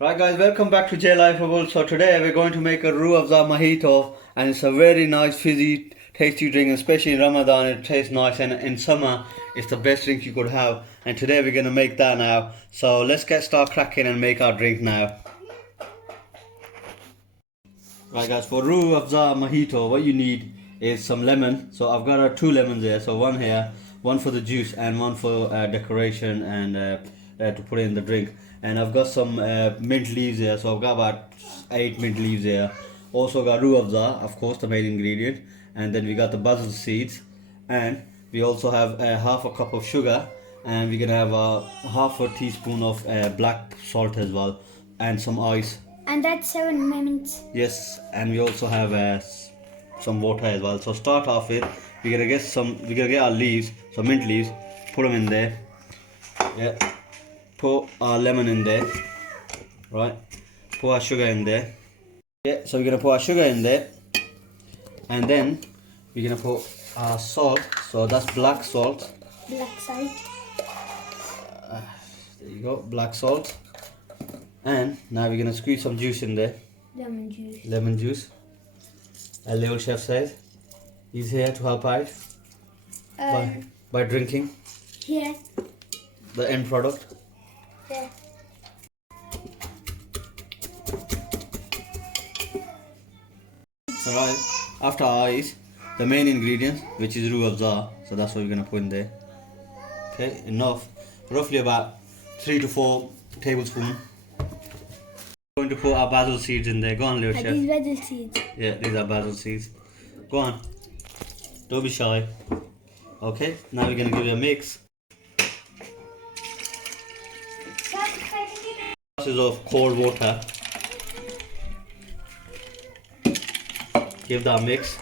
Right guys, welcome back to J Life World. So today we're going to make a Roohafza Mojito, and it's a very nice fizzy tasty drink, especially in Ramadan. It tastes nice, and in summer it's the best drink you could have, and today we're going to make that now. So let's start cracking and make our drink now. Right guys, for Roohafza Mojito what you need is some lemon. So I've got two lemons here, so one here, one for the juice and one for decoration and to put in the drink. And I've got some mint leaves here, so I've got about 8 mint leaves here. Also got Roohafza, of course, the main ingredient, and then we got the basil seeds, and we also have half a cup of sugar, and we're gonna have half a teaspoon of black salt as well, and some ice. And that's 7 minutes. Yes, and we also have some water as well. So start off with we're gonna get our leaves, some mint leaves, put them in there. Yeah. Put our lemon in there, right? Put our sugar in there. Yeah, so we're gonna put our sugar in there, and then we're gonna put our salt. So that's black salt. Black salt. There you go, black salt. And now we're gonna squeeze some juice in there. Lemon juice. Lemon juice. As little chef says, he's here to help out by drinking. Yeah. The end product. Yeah. So right, after our ice, the main ingredient, which is Roohafza, so that's what we're gonna put in there. Okay, enough. Roughly about 3 to 4 tablespoons. We're going to put our basil seeds in there. Go on, little Are chef. these basil seeds? Yeah, these are basil seeds. Go on. Don't be shy. Okay, now we're gonna give it a mix. Glasses of cold water. Give that a mix.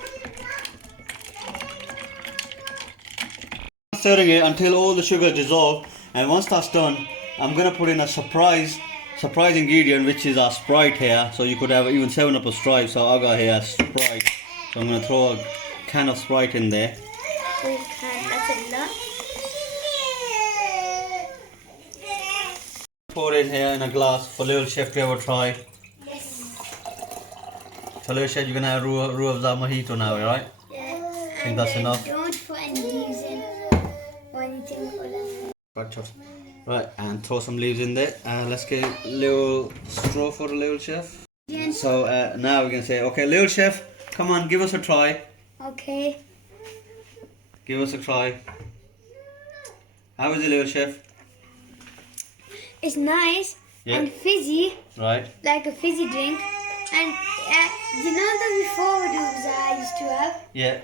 Stirring it until all the sugar dissolves, and once that's done, I'm gonna put in a surprise ingredient, which is our Sprite here. So you could have even 7-Up a Sprite. So I got here Sprite. So I'm gonna throw a can of Sprite in there. That's a lot. Pour it in here in a glass for little chef to have a try. Yes. So little chef, you're gonna have Roohafza Mojito now, right? Yeah. I think that's enough. Don't put any leaves in or anything for them. Right, and throw some leaves in there. Let's get a little straw for the little chef. Yeah. So now we're gonna say, okay, little chef, come on, give us a try. Okay. Give us a try. How is it, little chef? It's nice and fizzy, Right. like a fizzy drink. And you know the before Roohafza I used to have? Yeah.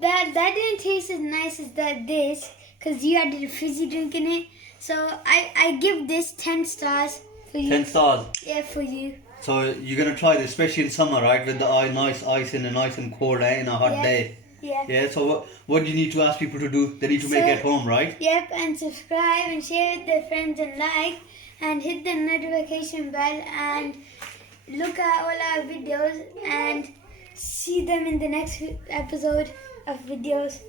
That didn't taste as nice as this, because you added a fizzy drink in it. So I give this 10 stars for you. 10 stars. Yeah, for you. So you're gonna try this, especially in summer, right? With the nice ice and the nice and cold, in a hot day. Yeah. Yeah. So what do you need to ask people to do? They need to make it at home, right? Yep, and subscribe and share with their friends and like, and hit the notification bell, and look at all our videos and see them in the next episode of videos.